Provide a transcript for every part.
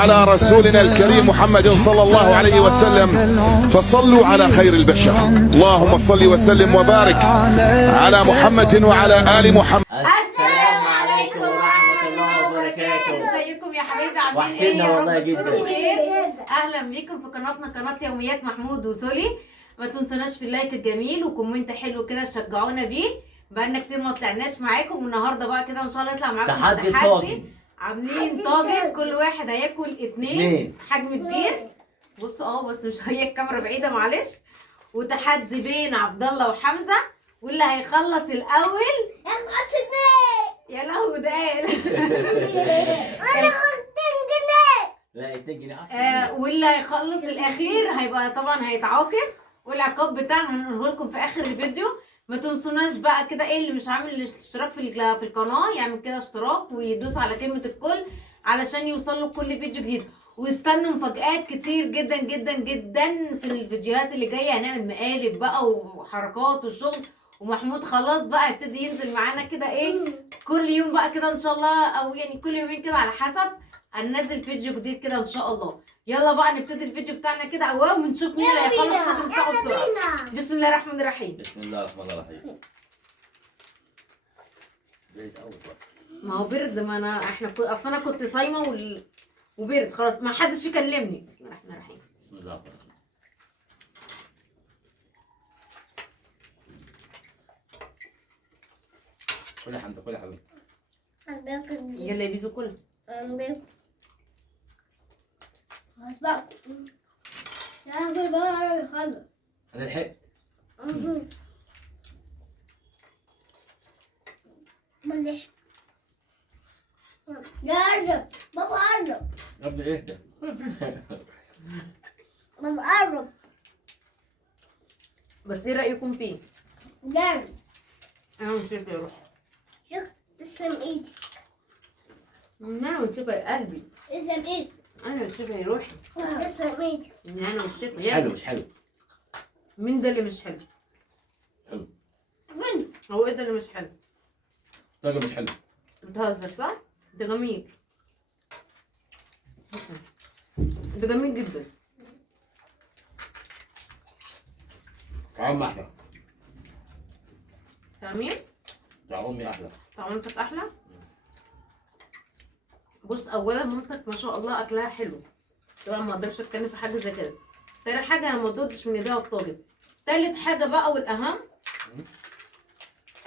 على رسولنا الكريم محمد صلى الله عليه وسلم، فصلوا على خير البشر. اللهم صل وسلم وبارك على محمد وعلى آل محمد. السلام عليكم ورحمة الله وبركاته. ازيكم يا حبايبي؟ عاملين ايه؟ وحشنا يا والله رب جدا. تكونوا بخير. اهلا بيكم في قناتنا، قناه يوميات محمود وسولي. ما تنسوناش في اللايك الجميل وكومنت حلو كده تشجعونا بيه. بقالنا كتير ما طلعناش معاكم، والنهارده بقى كده ان شاء الله نطلع معاكم تحدي طاجن. عاملين طاجن، كل واحد هياكل اتنين حجم كبير. بصوا اهو، بس مش هي الكاميرا بعيده معلش. وتحدي بين عبد الله وحمزه، واللي هيخلص الاول يا لهوي ده لا تجري واللي هيخلص الاخير هيبقى طبعا هيتعاقب، والعقاب بتاعنا هنقوله لكم في اخر الفيديو. ما تنسوناش بقى كده، ايه اللي مش عامل الاشتراك في القناه يعمل كده اشتراك ويدوس على كلمه الكل علشان يوصل له كل فيديو جديد. ويستنوا مفاجآت كتير جدا جدا جدا في الفيديوهات اللي جايه. هنعمل مقالب بقى وحركات وشغل، ومحمود خلاص بقى هيبتدي ينزل معانا كده ايه كل يوم بقى كده ان شاء الله، او يعني كل يومين كده على حسب. هننزل فيديو جديد كده ان شاء الله. يلا بقى نبتدي الفيديو بتاعنا كده اوام ونشوف مين اللي هيخلص الفيديو بتاعه بسرعه. بسم الله الرحمن الرحيم. بسم الله الرحمن الرحيم. ما هو برد، ما انا اصل انا كنت صايمه وبرد خلاص، ما حدش يكلمني. بسم الله الرحمن الرحيم. بسم الله الرحمن الرحيم. كل يا حمزة، كل يا حبيبي. يلا يا بيزو كل. انا لحقت. قرب بابا، قرب يا ابني اهدى. بابا، قرب. بس ايه رايكم فيه؟ جامد. انا مش شايفه يا روح. شوف، تسلم ايدي. انا مش شايفه يا قلبي. تسلم ايدي. انا مش شايفه يا روحي. تسلم ايدي. انا مش شايفه. مش حلو مش حلو. مين ده اللي مش حلو؟ حلو. وين؟ هو ايه ده اللي مش حلو؟ طاجن مش حلو. بتهزر صح؟ ده جميل. ده جميل جدا. طعم احلى. جميل. طعم امي احلى. طعمتك احلى. بص، اولا مامتك ما شاء الله اكلها حلو، طبعا ما اقدرش اتكلم في حاجه زي كده. تاني حاجه انا ما دوتش من ايديها الطاجن. تالت حاجه بقى والاهم،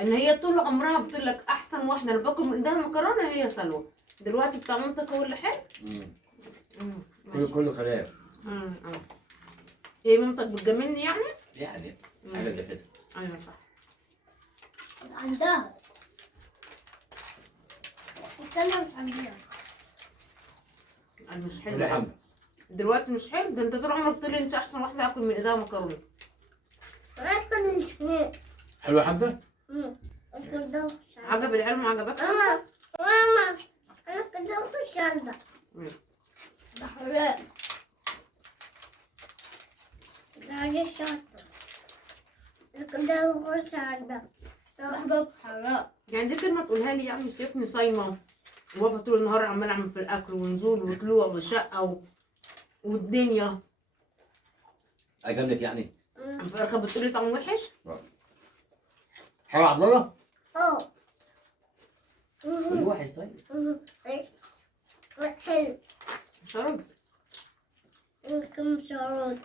ان هي طول عمرها بتقول لك احسن واحده انا باكل من ايديها مكرونه هي سلوى. دلوقتي بتاع مامتك هو اللي حلو. كله خلاف. ايه مامتك بتجاملني يعني؟ يعني حاجه زي كده. ايوه صح. عندها. استنى، مش عندها. انا مش كل حلو يا حمزة. دلوقتي مش حلو. ده انت طول عمرك بتقول لي انت احسن واحده اكل من ايديها مكرونه. اكل الاثنين. حلو يا حمزة؟ اكل ده وخش عندها. عجب العلم وعجبك؟ ماما، ماما، اكل ده وخش عندها. ده حرام. ده عليه شاطر. اكل ده وخش عندها. ده حرام. يعني دي كلمه تقولها لي يعني شايفني صايمه واقفه طول النهار عمال اعمل في الاكل ونزول وطلوع وشقه والدنيا. عجبك يعني؟ الفرخه بتقولي طعم وحش؟ حلو يا عبد الله؟ اه. كل واحد طيب. حلو. مش هرد. يمكن مش هرد.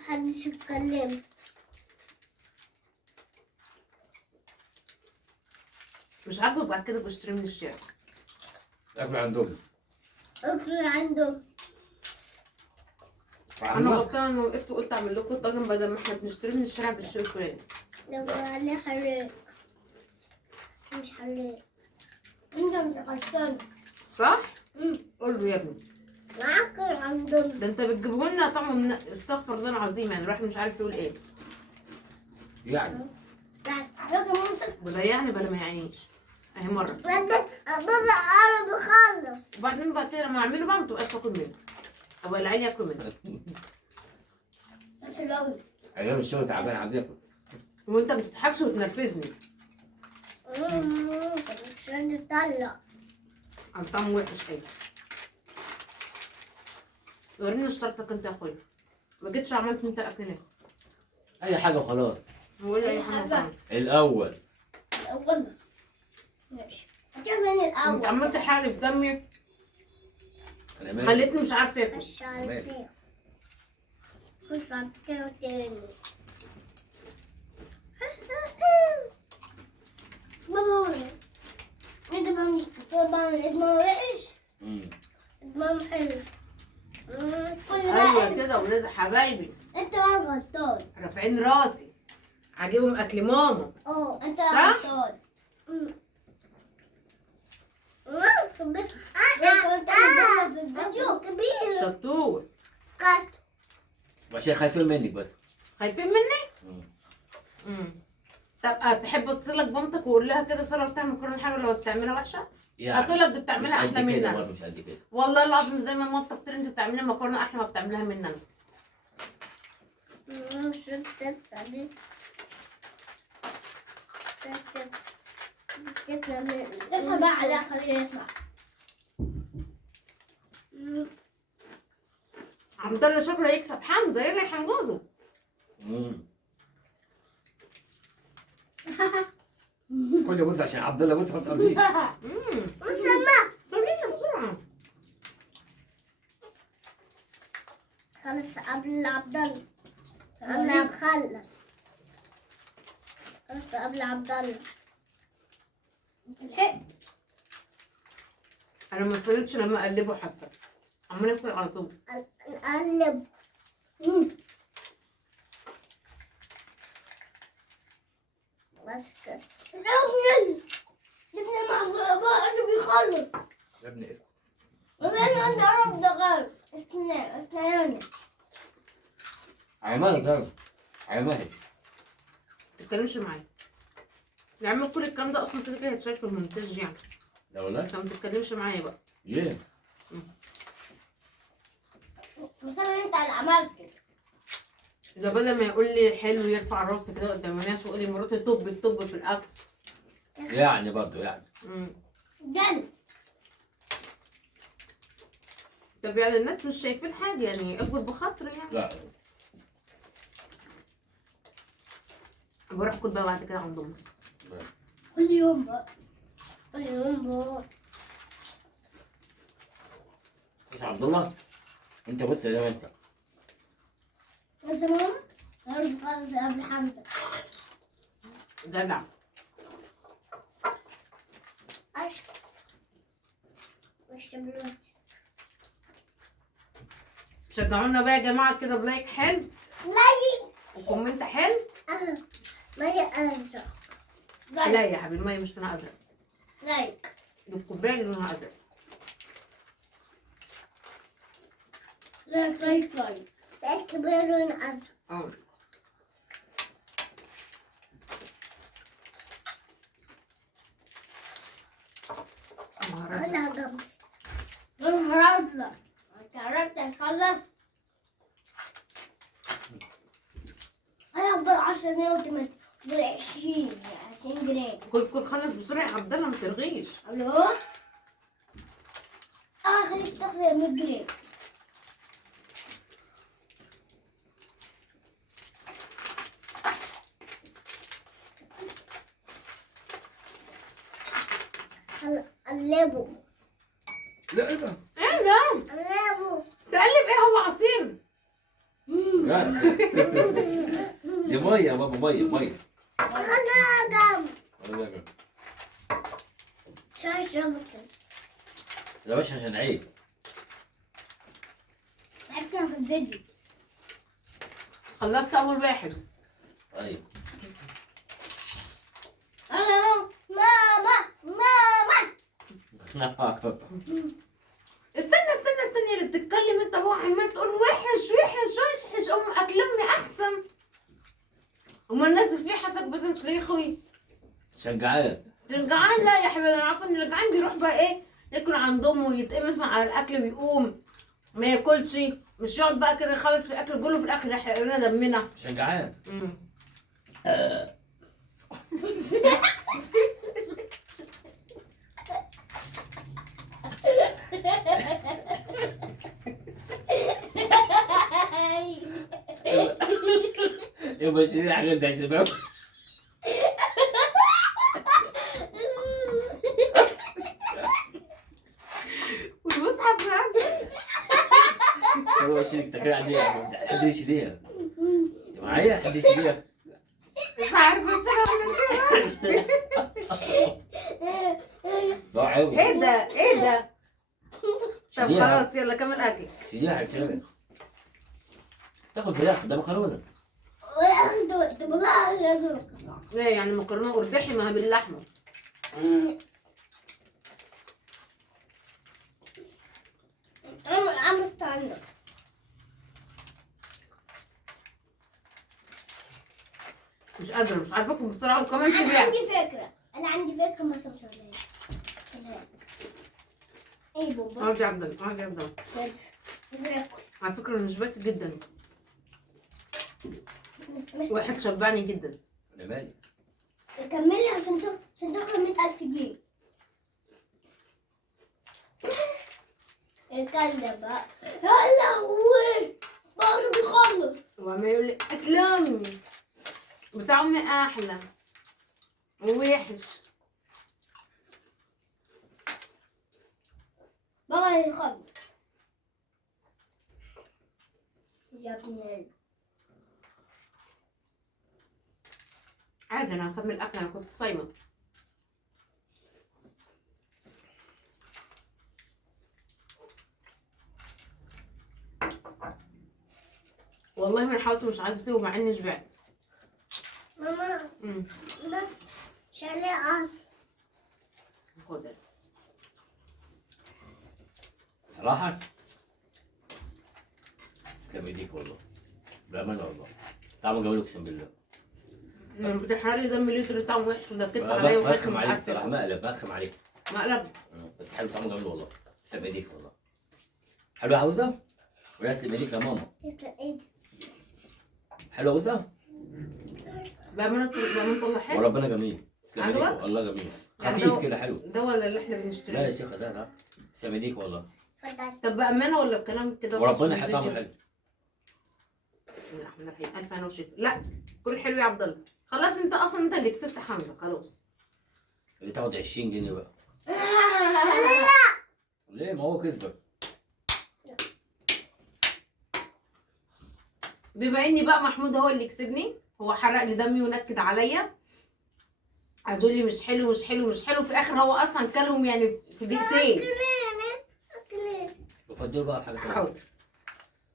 محدش يتكلم. مش عاجبك بعد كده بشتري من الشارع. اكل عندهم. اكل عندهم. انا غلطانه انه وقفت وقلت اعمل لكم طاجن بدل ما احنا بنشتري من الشارع بالشيء الفلاني. لو عليه حراق. مش حراق. انت مش غلطان. صح؟ قول له يا ابني. معاك عندهم. ده انت بتجيبه لنا طعم من استغفر الله العظيم، يعني الواحد مش عارف يقول ايه. يعني بلا يعني بلا ما يعنيش. اهي مره. بابا قرب يخلص. وبعدين بقى كده لما اعمله بقى ما تبقاش تاكل منه. او العيال ياكلوا منه. حلو قوي. ايام الشغل تعبان عايز ياكل. وانت ما بتضحكش وتنرفزني. مش هنطلع. عن طعم وحش ايه. وريني اشترطك انت يا اخويا، ما جيتش عملت انت الاكل ليه؟ اي حاجه وخلاص. ولا اي حاجه. الاول الأول ماشي. هتعمل الأول. انت عمال تحارب في دمي، انا مالي. خليتني مش عارفه اكل. الشعرتين. كل شعرتين تاني. بابا انت بعمل ادمان وحش. ادمان حلو. كل ايوه ده كده ولاد حبايبي انت بقى غلطان. رافعين راسي، عاجبهم اكل ماما. انت صح؟ غلطان. فيديو كبير. شطور. كات. عشان خايفين منك بس. خايفين مني؟ طب تحب تصلك بمامتك وقول لها كده ساره بتعمل مكرونه حلوه لو بتعملها وحشه؟ هتقول لك دي بتعملها احلى مننا. مش قد كده. والله العظيم زي ما مامتك تقول انت بتعملي مكرونه احلى ما بتعملها مننا. اطلع بقى عليها خليه يطلع. عبد الله شكله هيكسب حمزه، يلا يا حمزه. كل بص عشان عبد الله بص بص قبليه. مسمى. خلينا بسرعه. خلص قبل عبد الله. قبل خلص. خلص قبل عبد الله. الحق. انا ما وصلتش لما اقلبه حتى، عمال اكل على طول. نقلب. بس كده. لا ابني مع بابا اللي بيخلص. يا ابني اسكت. انا عندي عرض ده غلط. اثنين. عماد ما تتكلمش معايا يا عم، كل الكلام ده اصلا كده هيتشال في المونتاج يعني. لا والله. انت ما تتكلمش معايا بقى. ليه؟ مثلا انت اللي عملته. ده بدل ما يقول لي حلو يرفع راسي كده قدام الناس ويقول لي مراتي طب في الاكل. يعني برضه يعني. جن. طب يعني الناس مش شايفين حاجه يعني، اكبر بخاطري يعني. لا بروح اكل بقى بعد كده عند امي. كل يوم بقى. مش عبد الله انت بص زي ما انت. انت ماما؟ عرض خالص قبل حمزة. جدع. اشرب دلوقتي. شجعونا بقى يا جماعه كده بلايك حلو لايك. وكومنت حلو. مية أزرق. لا يا حبيبي الميه مش لونها ازرق، لايك. دي الكوبايه اللي لونها ازرق. لايك. لايك كبير لون أزرق. خلها جنبي. لونها أزرق. انت عرفت تخلص؟ هيفضل 10 جنيه وتمت. دول 20 جنيه. كل خلص بسرعه يا عبد الله ما ترغيش. الو. خليك تاخد 100 جنيه. قلبه. لا ايه ده؟ ايه ده؟ قلبه. تقلب ايه، هو عصير. لا. دي ميه يا بابا، ميه. خليها جنب. شاي شبكة. لا باش عشان عيب. عرفنا في الفيديو. خلصت اول واحد. طيب. ماما. استني اللي بتتكلم انت بقى عمال تقول وحش اكل امي احسن. امال نازل فيه حتى بتنش ليه يا اخوي؟ عشان جعان. جعان؟ لا يا حبيبي انا عارفه ان اللي جعان بيروح بقى ايه، ياكل عند امه ويتقمص مع الاكل ويقوم ما ياكلش، مش يقعد بقى كده يخلص في الاكل كله في الاخر يحرق لنا دمنا. عشان جعان. يبقى شيل الحاجات دي تمام. والمصحف معاك. هو شيل التكرير عليها، حد يشيليها. انت معايا؟ حد يشيليها. مش عارفه اشرح نفسي. ضاع عيب. ايه ده؟ ايه ده؟ طب شيليها. خلاص يلا كمل اكلك. شيليها هتشيلها. تاكل فراخ ده مكرونه. ايه يعني مكرونه قرداحي ما هي باللحمه. عم استنى. مش قادره، مش عارفاكم بصراحه وكمان انا شبعت. عندي فكرة، انا عندي فكرة بس مش هقولها لك. ايه بابا؟ ارجع ابدا ارجع ابدا. فكرة. على فكره انا شبعت جدا. واحد شبعني جدا. انا مالي. كملي عشان تاخد 100,000 جنيه. اتكلم بقى. يا لهوي بابا بيخلص. وعمال يقول لي اكل امي بتاع امي احلى ووحش. بابا هيخلص يا ابني. عادي انا هكمل اكل، انا كنت صايمه. والله من حاولت مش عايزه اسيبه مع اني شبعت. ماما ده شاليه. خد صراحه تسلم ايديك والله، بامانه والله. طعمه جميل اقسم بالله. بتحرق لي دم لتر طعم وحش ودكت عليا وفاكر برخم مش عليك عارفه صراحه، مقلب برخم عليك. مقلب. بس حلو، طعمه جميل والله. تسلم ايديك والله. حلو يا عوزه؟ ولا تسلم ايديك يا ماما؟ تسلم ايدك. حلو يا عوزه؟ بامانه الله حلو. وربنا جميل. تسلم ايديك عجبك؟ والله جميل. يعني خفيف كده حلو. ده ولا اللي احنا لا يا بنشتريه؟ شيخه ده تسلم ايديك والله. اتفضل. طب بامانه ولا بكلام كده؟ وربنا مش حلو، طعمه فيديو؟ حلو. بسم الله الرحمن الرحيم. الف انا وشيخ. لا كل حلو يا عبد الله. خلاص انت اصلا انت اللي كسبت حمزه خلاص. اللي تاخد 20 جنيه بقى. ليه؟ ما هو كسبك. بما اني بقى محمود هو اللي كسبني، هو حرق لي دمي ونكد عليا. قعدوا لي مش حلو مش حلو مش حلو، في الاخر هو اصلا كلهم يعني في دقيقتين. وفضلوا بقى بحاجه تانيه. حاضر.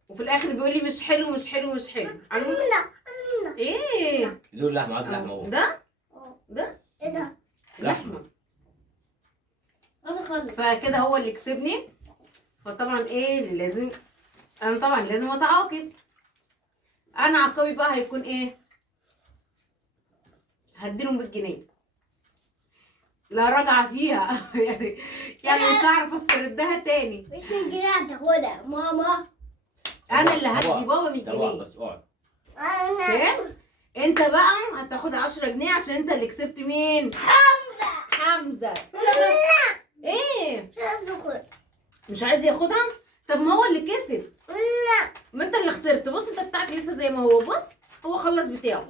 وفي الاخر بيقول لي مش حلو مش حلو مش حلو. ايه دول لحمه، عايز لحمه اهو. ده ايه ده؟ لحمه. انا خلص. فكده هو اللي كسبني. فطبعا ايه لازم، انا طبعا لازم اتعاقب. انا عقابي بقى هيكون ايه؟ هديله 100 جنيه لا راجعه فيها. يعني مش هعرف استردها تاني. مش 100 جنيه هتاخدها ماما. انا اللي هدي طبعا. بابا 100 طبعا جنيه. بس اقعد. فهمت؟ انت بقى هتاخد 10 جنيه عشان انت اللي كسبت مين؟ حمزه. ايه؟ مش عايز ياخدها؟ طب ما هو اللي كسب. لا. ما انت اللي خسرت. بص انت بتاعك لسه زي ما هو. بص هو خلص بتاعه.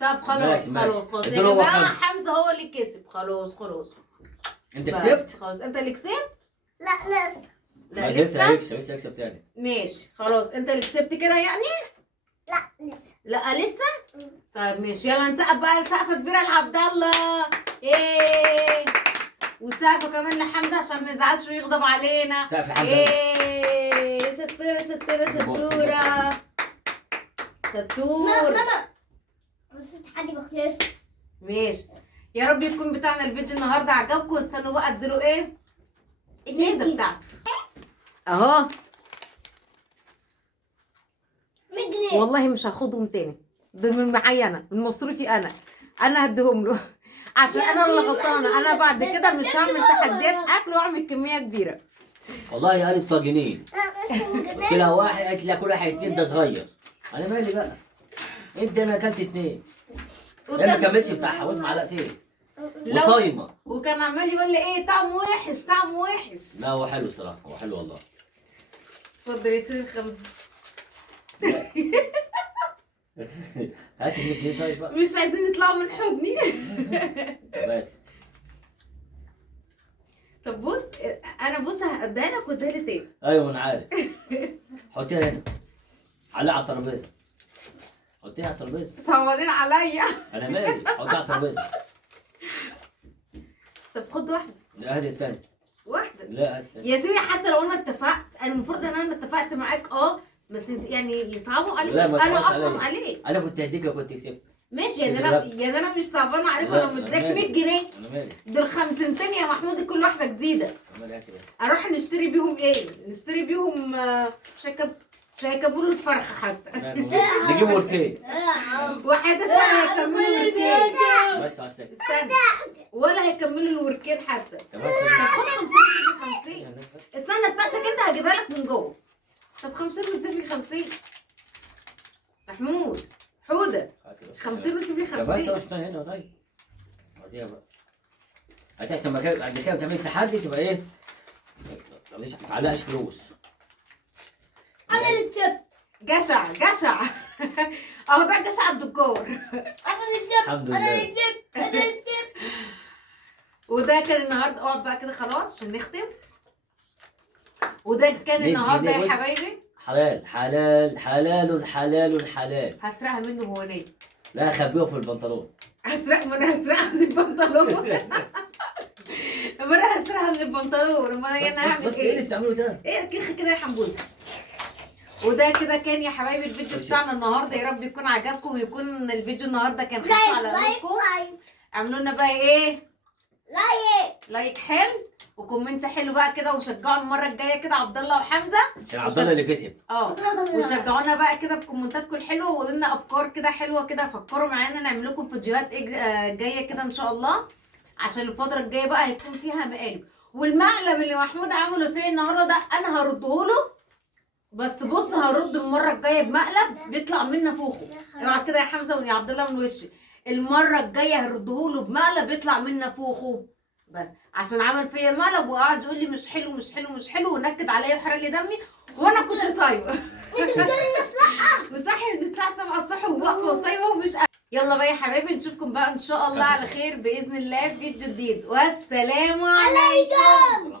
طب خلاص ماشي، ماشي. خلاص خلاص يا اديله هو جماعه خمسة. حمزه هو اللي كسب. خلاص خلاص انت بس كسبت؟ خلاص انت اللي كسبت. لا لسه. لا لسه لسه. هيكسب، لسه هيكسب تاني. ماشي خلاص انت اللي كسبت كده يعني. لا لسه. لا لسه. طيب ماشي يلا نسقف بقى سقفه كبيره لعبد الله. ايه وسقفه كمان لحمزه عشان ما يزعلش ويغضب علينا. سقف لحمزة. ايه شطوره شطوره شطوره شطور. ماما بس حد بخلص. ماشي يا رب يكون بتاعنا الفيديو النهارده عجبكم. استنوا بقى اديله ايه الجايزه بتاعته اهو. 100 جنيه. والله مش هاخدهم تاني، دول من معايا انا، من مصروفي انا هديهم له عشان انا اللي غلطانه. انا بعد كده مش هعمل تحديات اكل واعمل كميه كبيره. والله يا قالت طاجنين، قلت لها واحد، قالت لها كل واحد 2 ده صغير. انا مالي بقى؟ انت انا اكلت 2. هي ما كملتش بتاعها، قلت معلقتين. وصايمه. وكان عمال يقول لي ايه طعمه وحش طعمه وحش. لا هو حلو صراحه، هو حلو والله. اتفضل يا سيدي الخمر. هات النكهه طيب بقى. مش عايزين يطلعوا من حضني. هات. طب بص انا بص هديها لك واديها لي تاني. ايوه انا عارف. حطيها هنا. علقها على الترابيزه. حطيها على الترابيزه. صوالين عليا. انا مالي، حطيها على الترابيزه. طب خد واحده. لا هات الثاني. واحده. لا هات الثاني. يا سيدي حتى لو انا اتفقت، انا المفروض ان انا اتفقت معاك بس يعني يصعبوا عليك. لا، ما انا تصعبش اصلا عليا. عليك. انا كنت هديك لو كنت كسبت. ماشي يعني بالظبط. انا مش صعبانه عليك لا، ولا أنا مديك مالي. 100 جنيه. انا مالي. دول 50 يا محمود كل واحده جديده. انا مالي، هات بس. اروح نشتري بيهم ايه؟ نشتري بيهم مش هيكملوا الفرخه حتى. نجيب وركين. وحياتك ولا هيكملوا الوركين. بس على السكت. استنى ولا هيكملوا الوركين حتى. تمام طب تمام. خد 50 استنى بتاعتك انت هجيبها لك من جوه. طب 50 وتسيب لي 50. محمود حوده هات بس. 50 وتسيب لي طب انت 50. مش هنا طيب. هاتيها بقى. هاتيها عشان بعد كده بتعمل تحدي تبقى ايه؟ ما تعلقش فلوس. انا اللي كسبت. جشع اهو ده جشع الدكور. انا اللي كسبت. الحمد انا لله. اللي كسبت. انا اللي كسبت. وده كان النهارده اقعد بقى كده خلاص عشان نختم. وده كان ليه النهارده كده؟ يا بص. حبايبي. حلال حلال حلال حلال حلال. هسرقها منه هو نايم. لا اخبيه في البنطلون. ما انا هسرقها من البنطلون. ما انا هسرقها من البنطلون. ما انا هعمل بس ايه اللي ايه؟ بتعمله ده؟ ايه كيخ كده يا حمبوزه. وده كده كان يا حبايبي الفيديو بتاعنا النهارده. يا رب يكون عجبكم ويكون الفيديو النهارده كان خفيف على قلبكم. اعملوا لنا بقى ايه؟ لايك حلو وكومنت حلو بقى كده، وشجعوا المره الجايه كده عبد الله وحمزه. عشان عبد الله اللي كسب. وشجعونا بقى كده بكومنتاتكم الحلوه، وقولوا لنا افكار كده حلوه كده. فكروا معانا نعمل لكم فيديوهات جايه كده ان شاء الله، عشان الفتره الجايه بقى هيكون فيها مقالب. والمقلب اللي محمود عمله فيه النهارده ده انا هرده له، بس بص هرد المره الجايه بمقلب بيطلع من نافوخه. اوعى كده يا حمزه ويا عبد الله من وشي. المره الجايه هرده له بمقلب يطلع من نافوخه، بس عشان عمل فيا مقلب وقعد يقول لي مش حلو مش حلو مش حلو ونكد عليا وحرق لي دمي وانا كنت صايمه. وصحي من الساعه 7 الصبح وواقفه وصايمه ومش يلا بقى يا حبايبي نشوفكم بقى ان شاء الله على خير باذن الله في فيديو جديد. والسلام عليكم.